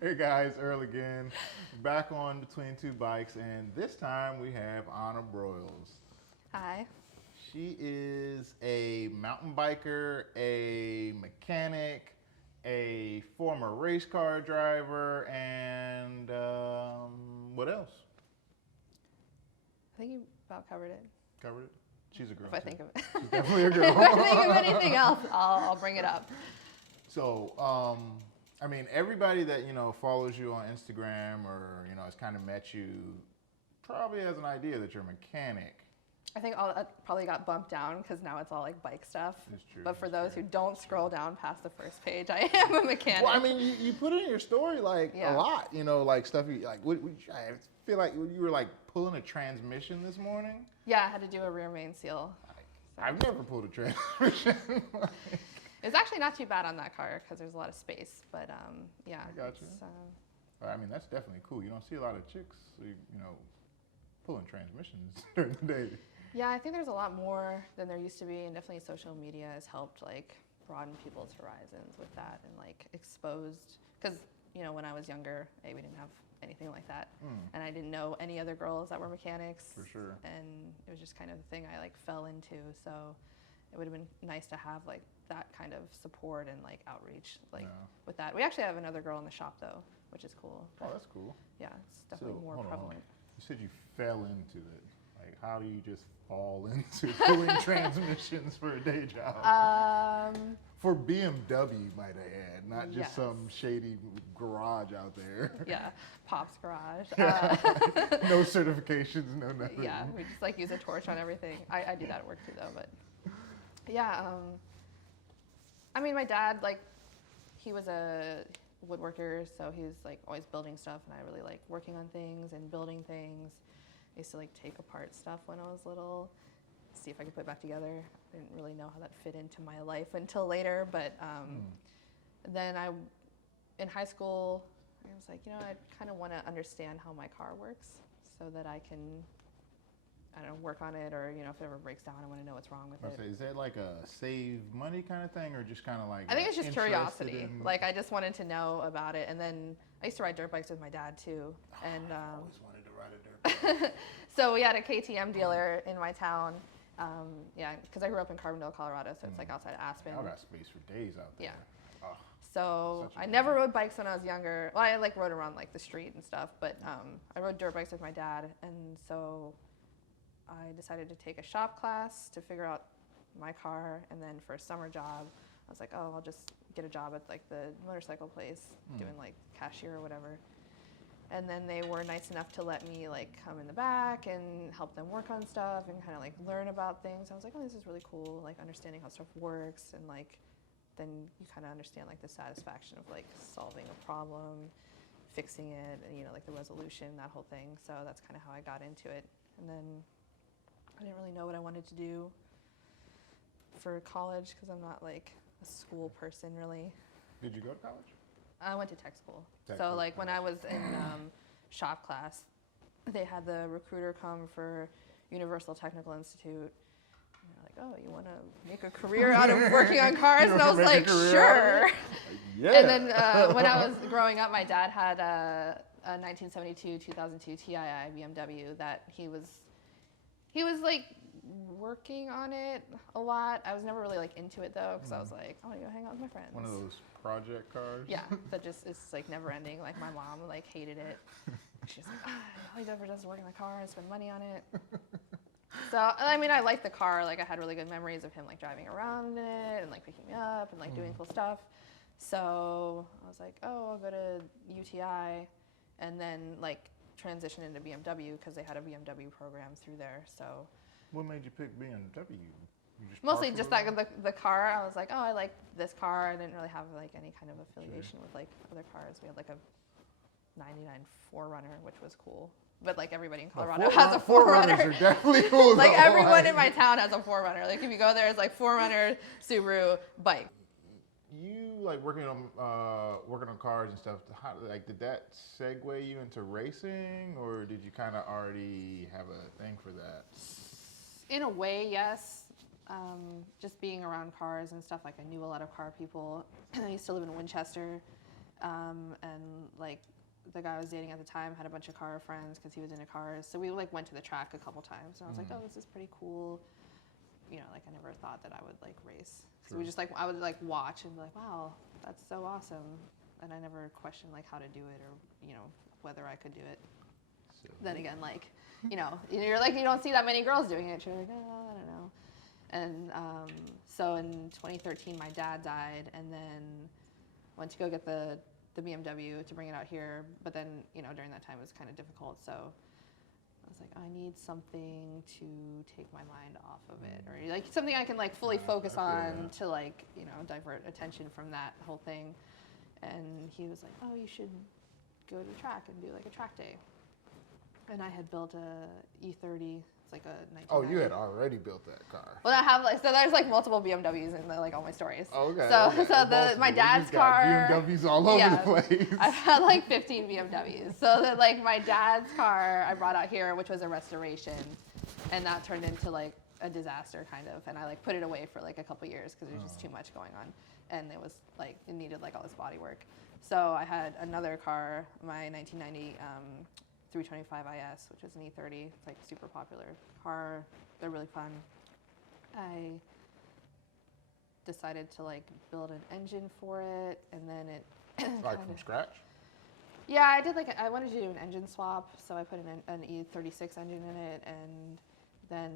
Hey guys, Earl again. Back on Between Two Bikes, and this time we have Ana Broyles. Hi. She is a mountain biker, a mechanic, a former race car driver, and what else? I think you about covered it. Covered it? She's a girl. If I think of it. She's definitely a girl. If I think of anything else, I'll bring it up. So, I mean, everybody that, follows you on Instagram or, has kind of met you probably has an idea that you're a mechanic. I think all that probably got bumped down because now it's all like bike stuff. It's true. But for those who don't scroll down past the first page, I am a mechanic. Well, I mean, you put it in your story a lot, like stuff you like. I feel like you were like pulling a transmission this morning. Yeah, I had to do a rear main seal. I've never pulled a transmission. It's actually not too bad on that car because there's a lot of space, but yeah. I got you. I mean, that's definitely cool. You don't see a lot of chicks, pulling transmissions during the day. Yeah, I think there's a lot more than there used to be, and definitely social media has helped broaden people's horizons with that and exposed. Because when I was younger, we didn't have anything like that, and I didn't know any other girls that were mechanics. For sure. And it was just kind of the thing I fell into. So it would have been nice to have that kind of support and outreach with that. We actually have another girl in the shop though, which is cool. Oh, that's cool. Yeah, it's definitely more prevalent. You said you fell into it. How do you just fall into pulling transmissions for a day job? For BMW, might I add, not just some shady garage out there. Yeah, Pop's garage. No certifications, no nothing. Yeah, we just use a torch on everything. I do that at work too though, but yeah. I mean, my dad, he was a woodworker, so he was always building stuff, and I really like working on things and building things. I used to take apart stuff when I was little, see if I could put it back together. I didn't really know how that fit into my life until later, but then in high school, I was like, I kind of want to understand how my car works so that I can, work on it, or, if it ever breaks down, I want to know what's wrong with it. Is that a save money kind of thing, or just kind of I think it's just curiosity. I just wanted to know about it, and then I used to ride dirt bikes with my dad too. And I always wanted to ride a dirt bike. So we had a KTM dealer in my town. Yeah, because I grew up in Carbondale, Colorado, so it's outside of Aspen. I got space for days out there. Yeah. Oh, so I never rode bikes when I was younger. Well, I rode around the street and stuff, but I rode dirt bikes with my dad, and so I decided to take a shop class to figure out my car, and then for a summer job, I was like, oh, I'll just get a job at the motorcycle place doing cashier or whatever. And then they were nice enough to let me come in the back and help them work on stuff and kind of learn about things. I was like, oh, this is really cool, understanding how stuff works, and then you kind of understand the satisfaction of solving a problem, fixing it, and the resolution, that whole thing. So that's kind of how I got into it. And then I didn't really know what I wanted to do for college because I'm not a school person really. Did you go to college? I went to tech school. So when I was in shop class, they had the recruiter come for Universal Technical Institute. And they're like, oh, you want to make a career out of working on cars? And I was like, sure. Yeah. And then when I was growing up, my dad had a 1972 2002 TII BMW that he was working on it a lot. I was never really into it though, because I was like, I want to go hang out with my friends. One of those project cars. Yeah, that just is never ending. My mom hated it. She's like, all he ever does is work on the car and spend money on it. So I mean, I liked the car. I had really good memories of him driving around in it and picking me up and doing cool stuff. So I was like, oh, I'll go to UTI, and then transition into BMW because they had a BMW program through there. So what made you pick BMW? Mostly just the car. I was like, oh, I like this car. I didn't really have any kind of affiliation with other cars. We had a 99 4Runner, which was cool. But everybody in Colorado has a 4Runner. 4Runners are definitely cool. Everyone in my town has a 4Runner. If you go there, it's 4Runner, Subaru, bike. You working on cars and stuff. How, did that segue you into racing, or did you kind of already have a thing for that? In a way, yes. Just being around cars and stuff, I knew a lot of car people. I used to live in Winchester, and like the guy I was dating at the time had a bunch of car friends because he was into cars. So we like went to the track a couple times, and I was like, oh, this is pretty cool. You know, like I never thought that I would like race. So we just like, I would like watch and be like, wow, that's so awesome. And I never questioned like how to do it or, you know, whether I could do it. So then again, like, you know, you're like, you don't see that many girls doing it. You're like, oh, I don't know. And so in 2013, my dad died, and then went to go get the BMW to bring it out here. But then, you know, during that time it was kind of difficult. So I was like, I need something to take my mind off of it, or like something I can like fully focus on to like, you know, divert attention from that whole thing. And he was like, oh, you should go to the track and do like a track day. And I had built a E30. It's like a 1990. Oh, you had already built that car. Well, I have like, so there's like multiple BMWs in like all my stories. Oh, okay. So my dad's car. BMWs all over the place. I've had like 15 BMWs. So that like my dad's car I brought out here, which was a restoration, and that turned into like a disaster kind of. And I like put it away for like a couple years because there was just too much going on, and it was like it needed like all this body work. So I had another car, my 1990. 325 IS, which is an E30. It's like super popular car. They're really fun. I decided to like build an engine for it, and then it like from scratch? Yeah, I did like I wanted to do an engine swap, so I put an E36 engine in it, and then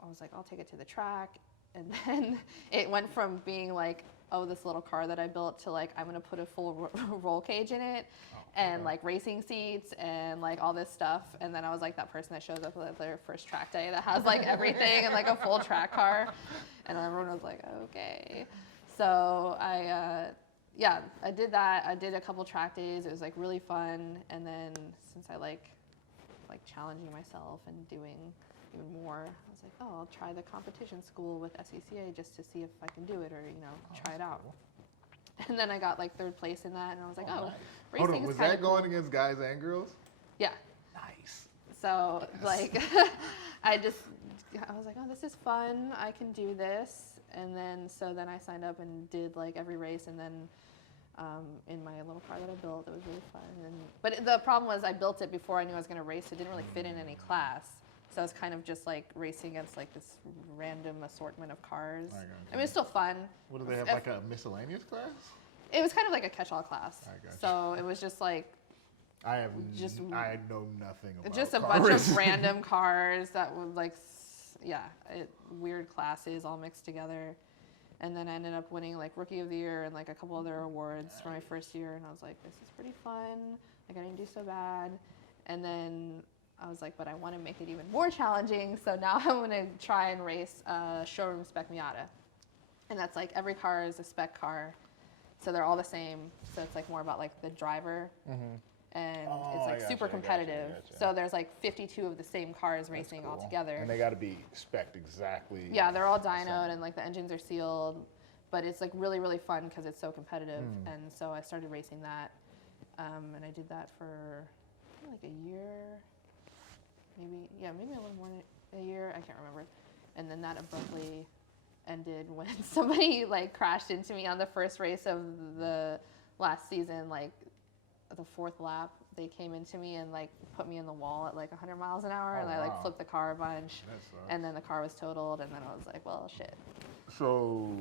I was like, I'll take it to the track, and then it went from being like, oh, this little car that I built to like, I'm gonna put a full roll cage in it, and like racing seats and like all this stuff. And then I was like that person that shows up at their first track day that has like everything and like a full track car. And everyone was like, okay. So I did that. I did a couple track days. It was like really fun. And then since I like challenging myself and doing even more, I was like, oh, I'll try the competition school with SCCA just to see if I can do it, or, you know, try it out. Cool. And then I got like 3rd place in that, and I was like, oh, nice. Racing Hold on, was that going against guys and girls? Yeah. Nice. So like, I was like, oh, this is fun. I can do this. And then, so then I signed up and did like every race, and then in my little car that I built, it was really fun. But the problem was I built it before I knew I was going to race. It didn't really fit in any class. So I was kind of just like racing against like this random assortment of cars. I mean, it's still fun. What do they have, like a miscellaneous class? It was kind of like a catch-all class. So it was just like, I know nothing about just a car bunch racing. of random cars that were like, weird classes all mixed together. And then I ended up winning like Rookie of the Year and like a couple other awards for my first year. And I was like, this is pretty fun. Like I didn't do so bad. And then I was like, but I want to make it even more challenging. So now I'm going to try and race a showroom spec Miata. And that's like every car is a spec car. So they're all the same. So it's like more about like the driver. And it's like super competitive. So there's like 52 of the same cars racing all together. And they got to be spec'd exactly. Yeah, they're all dynoed and like the engines are sealed. But it's like really, really fun because it's so competitive. And so I started racing that. And I did that for like a year. Maybe a little more than a year. I can't remember. And then that abruptly ended when somebody like crashed into me on the first race of the last season. Like the 4th lap, they came into me and like put me in the wall at like 100 miles an hour, and I like flipped the car a bunch. And then the car was totaled, and then I was like, well, shit. So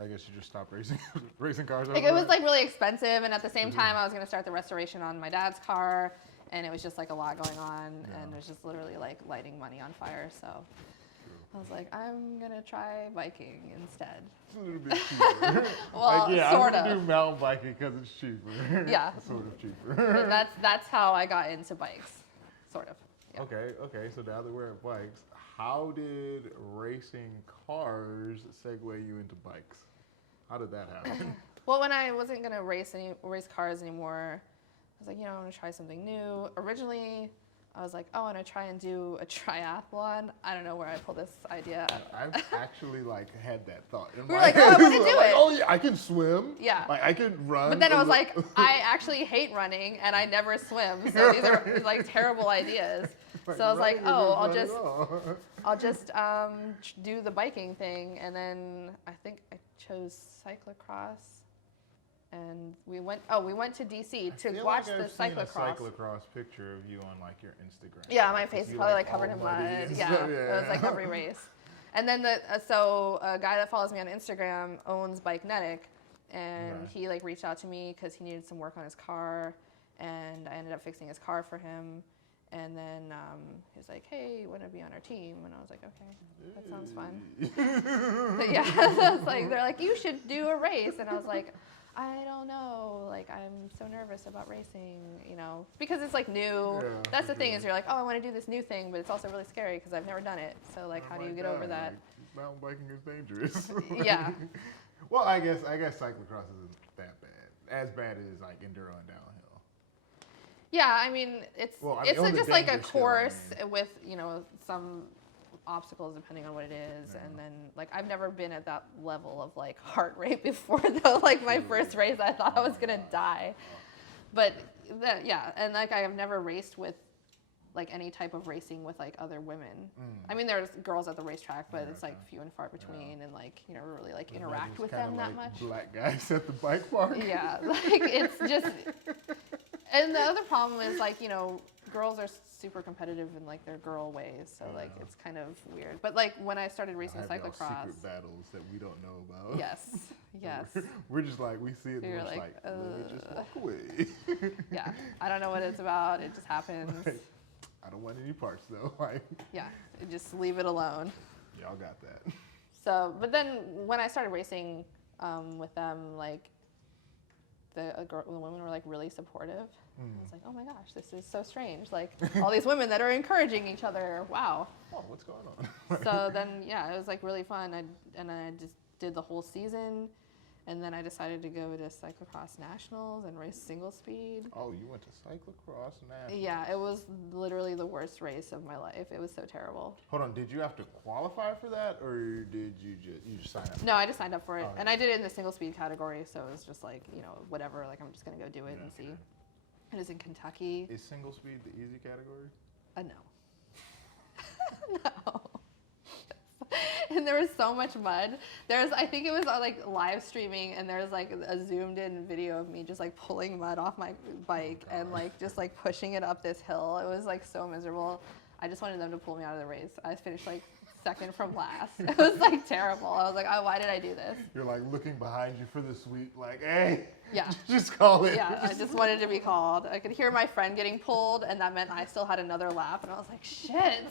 I guess you just stopped racing cars. Like it was like really expensive, and at the same time, I was gonna start the restoration on my dad's car. And it was just like a lot going on, and it was just literally like lighting money on fire. So I was like, I'm gonna try biking instead. It's a little bit cheaper. Well, I'm gonna do mountain biking because it's cheaper. Yeah, sort of cheaper. And that's how I got into bikes, sort of. Yeah. Okay. So now that we're at bikes, how did racing cars segue you into bikes? How did that happen? Well, when I wasn't gonna race cars anymore, I was like, I want to try something new. Originally, I was like, oh, I want to try and do a triathlon. I don't know where I pulled this idea. I've actually like had that thought. We were like, oh, I want to do it. Oh yeah, I can swim. Yeah. Like I can run. But then I was like, I actually hate running and I never swim. So these are like terrible ideas. So I was like, oh, I'll just do the biking thing. And then I think I chose cyclocross. and we went to DC to watch the cyclocross. I've seen a cyclocross picture of you on like your Instagram. Yeah, my face is probably like covered in mud. Yeah, it was like every race. And then so a guy that follows me on Instagram owns Bikenetic, and he like reached out to me because he needed some work on his car, and I ended up fixing his car for him. And then he was like, "Hey, you want to be on our team?" And I was like, "Okay, that sounds fun." But yeah, it's like they're like, "You should do a race," and I was like, "I don't know. Like, I'm so nervous about racing, you know, because it's like new." Yeah, that's the thing is you're like, "Oh, I want to do this new thing," but it's also really scary because I've never done it. So like, how do you get over that? Like, mountain biking is dangerous. Yeah. Well, I guess cyclocross isn't that bad. As bad as like enduro and downhill. Yeah, I mean, it's just like a course with, you know, some obstacles depending on what it is. Yeah. And then, like, I've never been at that level of, like, heart rate before, though. Like, my first race, I thought I was going to die. But, yeah, and, like, I have never raced with, like, any type of racing with, like, other women. I mean, there's girls at the racetrack, but it's, like, few and far between. And, like, you never really, like, interact with them that much. Black guys at the bike park. Yeah, like, it's just... And the other problem is, like, you know, girls are super competitive in, like, their girl ways. So, like, it's kind of weird. But, like, when I started racing cyclocross. Secret battles that we don't know about. Yes, yes. We're just like, we see it and we're like, let me just walk away. Yeah, I don't know what it's about. It just happens. Like, I don't want any parts, though. Like, yeah, just leave it alone. Y'all got that. So, but then when I started racing with them, like, the women were like really supportive. I was like, oh my gosh, this is so strange. Like all these women that are encouraging each other. Wow. Oh, what's going on? So then, yeah, it was like really fun. I just did the whole season, and then I decided to go to cyclocross nationals and race single speed. Oh, you went to cyclocross nationals? Yeah, it was literally the worst race of my life. It was so terrible. Hold on, did you have to qualify for that, or did you just sign up? No, I just signed up for it, and I did it in the single speed category. So it was just like, you know, whatever. Like I'm just gonna go do it and see. It is in Kentucky. Is single speed the easy category? No. No. And there was so much mud. I think it was like live streaming, and there's like a zoomed in video of me just like pulling mud off my bike and like just like pushing it up this hill. It was like so miserable. I just wanted them to pull me out of the race. I finished like second from last. It was like terrible. I was like, oh, why did I do this? You're like looking behind you for the sweep, like, hey, yeah, just call it. Yeah, I just wanted to be called. I could hear my friend getting pulled, and that meant I still had another lap, and I was like, shit. I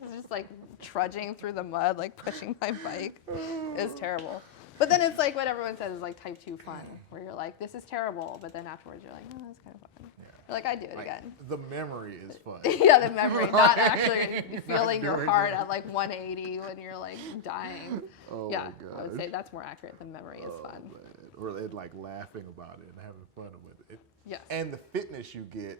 was just like trudging through the mud, like pushing my bike. It was terrible. But then it's like what everyone says is like type 2 fun, where you're like, this is terrible, but then afterwards you're like, oh, that's kind of fun. Yeah. You're like, I'd do it again. The memory is fun. Yeah, the memory, not actually feeling your heart at like 180 when you're like dying. Oh yeah, my God. I would say that's more accurate. The memory is fun. Man. Or like laughing about it and having fun with it. Yes. And the fitness you get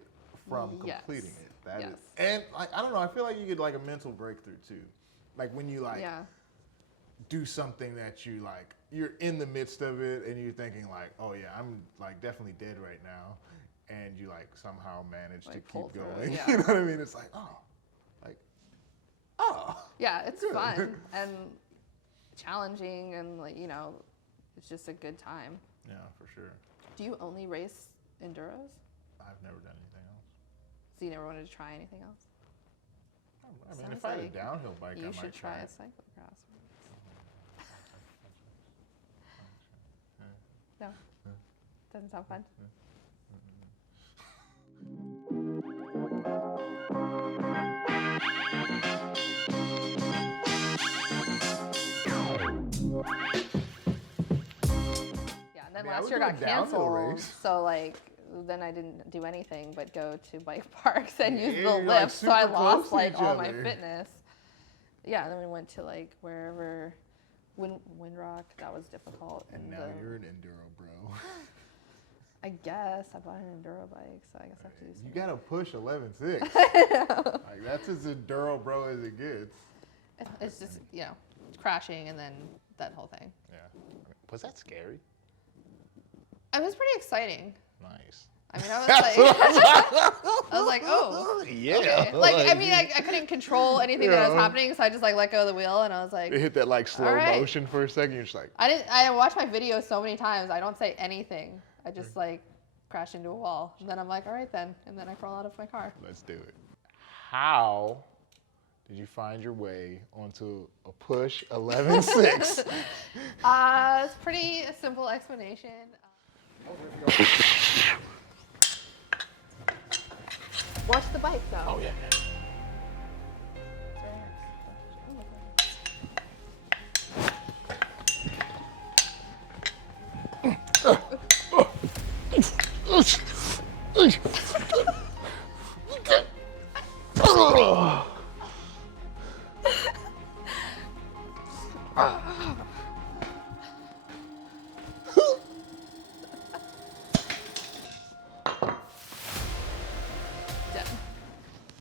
from completing it. That is, and like, I don't know, I feel like you get like a mental breakthrough too. Like when you like do something that you like, you're in the midst of it and you're thinking like, oh yeah, I'm like definitely dead right now. And you like somehow manage like to keep going. Yeah. You know what I mean? It's like, yeah, it's good. Fun and challenging, and like, you know, it's just a good time. Yeah, for sure. Do you only race enduros? I've never done anything else. So you never wanted to try anything else? I mean, if I had a downhill bike, I might should try a cyclocross. No? Doesn't sound fun? Yeah, and then last year got canceled, so like then I didn't do anything but go to bike parks and use the lift, like so I lost like all my fitness. Yeah, then we went to like wherever, Windrock, that was difficult. And now you're an enduro bro. I guess I bought an enduro bike, so I guess I have to do something. You gotta push 11.6. Like that's as enduro bro as it gets. It's just, you know, crashing and then that whole thing. Yeah. Was that scary? It was pretty exciting. Nice. I mean, I was like, oh, yeah. Okay. Like, I mean, I couldn't control anything that was happening, so I just like let go of the wheel, and I was like, it hit that like slow motion for a second. You're just like, I watched my videos so many times. I don't say anything. I just like crash into a wall, and then I'm like, all right then, and then I crawl out of my car. Let's do it. How did you find your way onto a push 11.6? It's pretty simple explanation. Watch the bike though. Oh yeah.